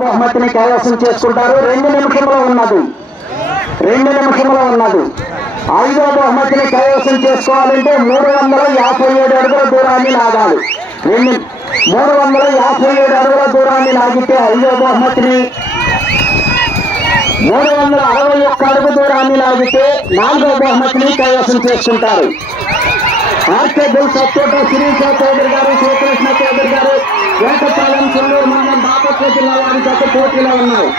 బహుమతిని కైవసం చేసుకుంటారు. 2 నిమిషంలో ఉన్నది. 2 నిమిషంలో ఉన్నది. 5వ బహుమతిని కైవసం చేసుకోవాలంటే 357 అడుగుల దూరాన్ని లాగాలి. 357 అడుగుల దూరాన్ని లాగితే 5వ బహుమతిని, 361 అడుగు దూరాన్ని లాగితే 4వ బహుమతిని కైవసం చేసుకుంటారు. ఆర్కేబుల్ సత్తోట శిరీష చౌదరి గారు, శ్రీకృష్ణ చౌదరి గారు, వేటపాలెం, చెల్లూరు మండలం, బాపట్ల జిల్లా వారి జత పోటీలో ఉన్నాయి.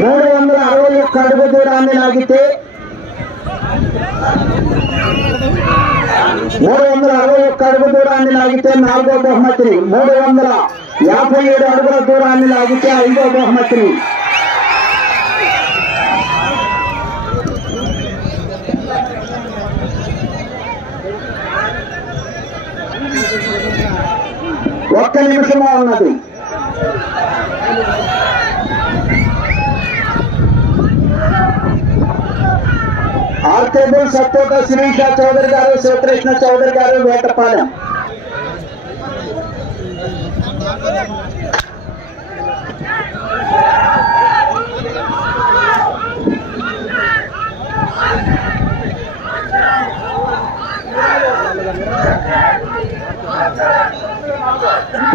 మూడు 361 అడుగు దూరాన్ని లాగితే 361 అడుగు దూరాన్ని లాగితే 4వ బహుమతిని, 357 అడుగుల దూరాన్ని లాగితే 5వ బహుమతిని. ఒక్క నిమిషంలో ఉన్నది. ఆర్కేబుల్ సత్తోట శిరీష చౌదరి గారు, శ్రీకృష్ణ చౌదరి గారు, వేటపాలెం.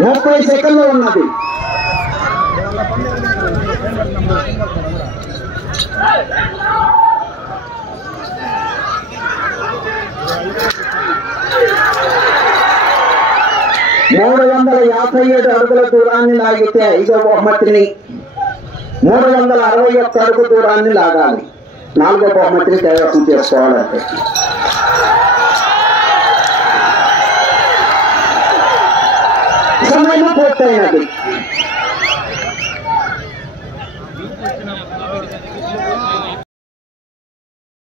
ముప్పై సెకండ్లు ఉన్నది. మూడు 357 అడుగుల దూరాన్ని లాగితే 5వ బహుమతిని, 361 అడుగు దూరాన్ని లాగాలి. 4వ బహుమతిని కైవసం చేసుకోవాలంటే సమయం పూర్తయినది.